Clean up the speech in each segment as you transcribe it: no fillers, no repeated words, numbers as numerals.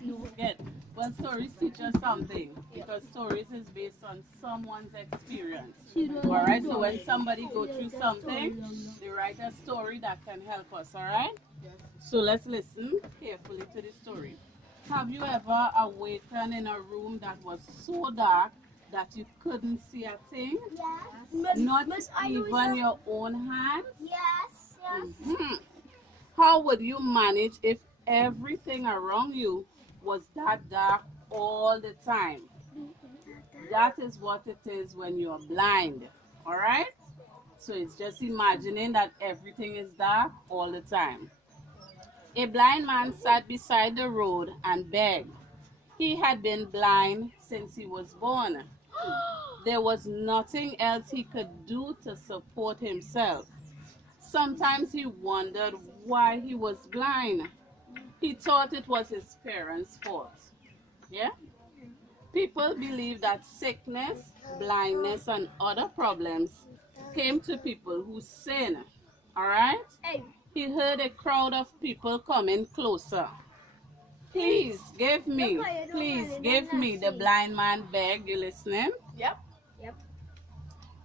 Forget. Well, stories teach us something because stories is based on someone's experience. Alright, so when somebody go through something, they write a story that can help us, alright? So let's listen carefully to the story. Have you ever awakened in a room that was so dark that you couldn't see a thing? Yes. Not Miss even Anuisa? your own hands? Yes. Mhm. How would you manage if everything around you was that dark all the time? That is what it is when you're blind. Alright? So it's just imagining that everything is dark all the time. A blind man sat beside the road and begged. He had been blind since he was born. There was nothing else he could do to support himself. Sometimes he wondered why he was blind. He thought it was his parents' fault. Yeah? People believe that sickness, blindness, and other problems came to people who sin. Alright? Hey. He heard a crowd of people coming closer. Please give me, the blind man begged. You listening? Yep.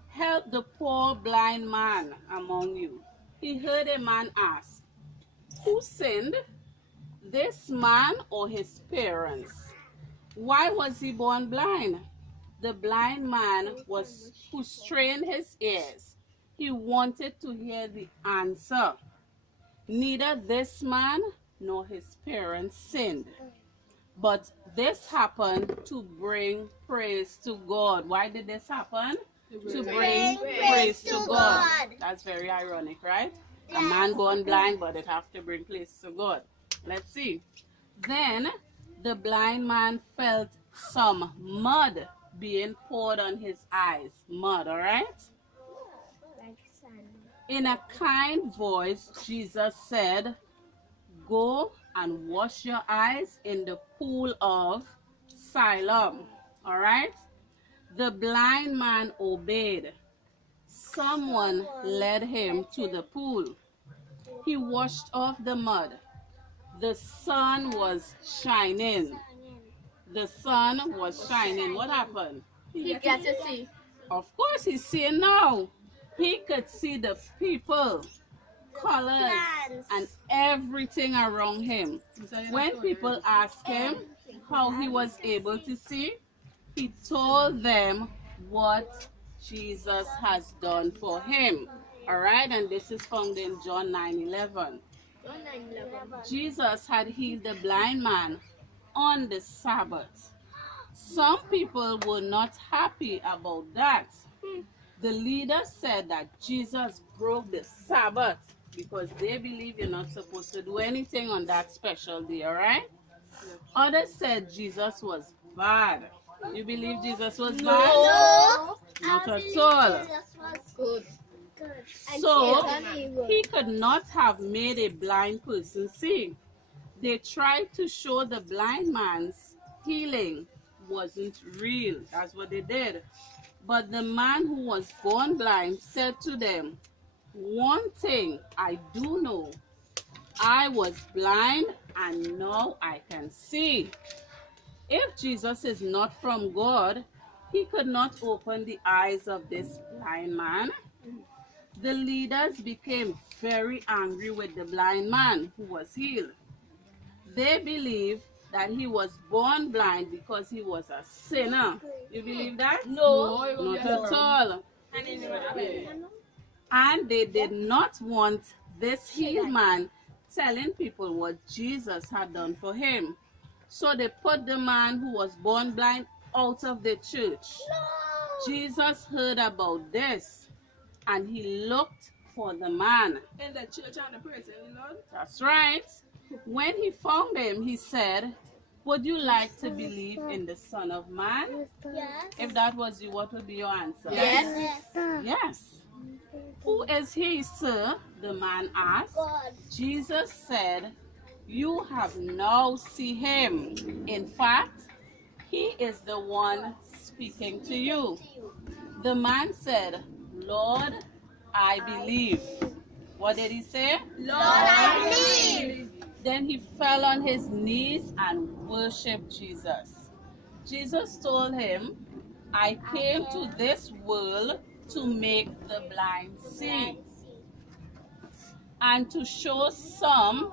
Help the poor blind man among you. He heard a man ask, who sinned, this man or his parents? Why was he born blind? The blind man was who strained his ears. He wanted to hear the answer. Neither this man nor his parents sinned. But this happened to bring praise to God. Why did this happen? To bring praise to God. That's very ironic, right? A man born blind, but it have to bring praise to God. Let's see. Then the blind man felt some mud being poured on his eyes. Mud, all right? In a kind voice, Jesus said, go and wash your eyes in the pool of Siloam. All right? The blind man obeyed. Someone led him to the pool. He washed off the mud. The sun was shining. The sun was shining. What happened? He gets to see. Of course, he's seeing now. He could see the people, colors, and everything around him. When people asked him how he was able to see, he told them what Jesus has done for him. All right, and this is found in John 9:11. Jesus had healed the blind man on the Sabbath. Some people were not happy about that. The leader said that Jesus broke the Sabbath because they believe you're not supposed to do anything on that special day, all right? Others said Jesus was bad. You believe Jesus was bad? No. Not at all. Good. So, he could not have made a blind person see. They tried to show the blind man's healing wasn't real. That's what they did. But the man who was born blind said to them, one thing I do know, I was blind and now I can see. If Jesus is not from God, he could not open the eyes of this blind man. The leaders became very angry with the blind man who was healed. They believed that he was born blind because he was a sinner. You believe that? No. Not at all. And they did not want this healed man telling people what Jesus had done for him. So they put the man who was born blind out of the church. Jesus heard about this and he looked for the man. In the church and the prison, Lord. That's right. When he found him, he said, would you like to believe in the Son of Man? Yes. If that was you, what would be your answer? Yes. Yes. Who is he, sir? The man asked. God. Jesus said, you have now seen him. In fact, he is the one speaking to you. The man said, Lord, I believe. What did he say? Lord, I believe. Then he fell on his knees and worshiped Jesus. Jesus told him, I came to this world to make the blind see and to show some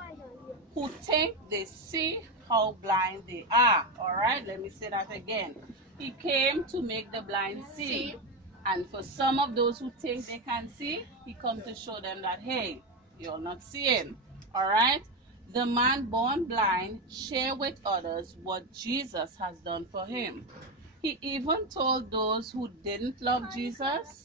who think they see how blind they are. All right, let me say that again. He came to make the blind see. And for some of those who think they can see, he come to show them that, hey, you're not seeing. All right? The man born blind shared with others what Jesus has done for him. He even told those who didn't love Jesus,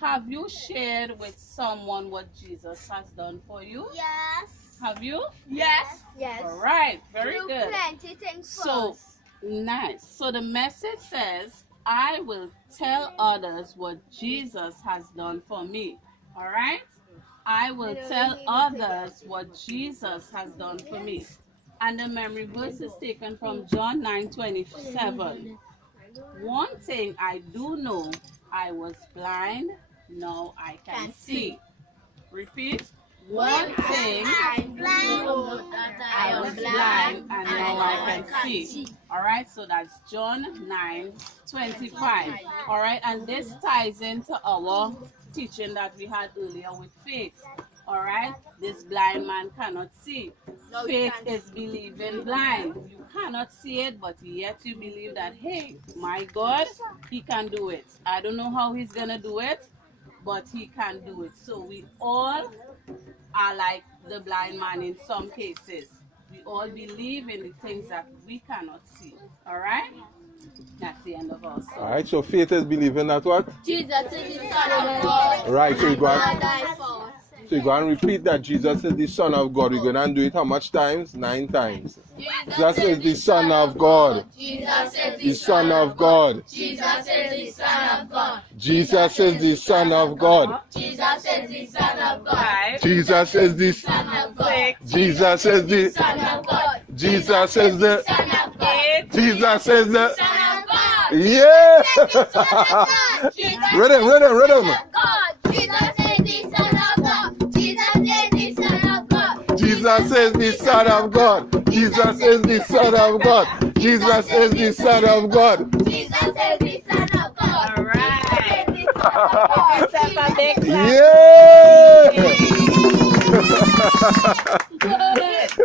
have you shared with someone what Jesus has done for you? Yes. Have you? Yes. Yes. All right, very Do good. plenty things for So, us. nice. So the message says, I will tell others what Jesus has done for me. All right? I will tell others what Jesus has done for me. And the memory verse is taken from John 9:27. One thing I do know, I was blind, now I can see. Repeat. One thing I'm blind. I was blind and now I can see. All right, so that's John 9:25. All right, and this ties into our teaching that we had earlier with faith. All right, this blind man cannot see. Faith is believing blind. You cannot see it, but yet you believe that, hey, my God, he can do it. I don't know how he's going to do it, but he can do it. So we all are like the blind man in some cases. We all believe in the things that we cannot see. All right? That's the end of our story. All right, so faith is believing that what? Jesus is the Son of God. Right, so you go God and, died for us. so you go and repeat that Jesus is the Son of God. We're going to do it how much times? 9 times. Jesus is the Son of God. Jesus is The Son of God. Jesus is the Son of God. Jesus is the Son of God. Jesus is the Son of God. 5, Jesus is the Son of God. Jesus is the Son of God. Jesus is the Son of God. 8, Jesus is the Son of God. yeah. Jesus Rhythm. God. Jesus is the Son of God. Jesus is the Son of God. Jesus is the Son of God. Jesus is the Son of God. Jesus is the Son of God. Jesus is the Son of God. all right. Jesus is the Son of God. Give yourself a big clap. Yeah. Good.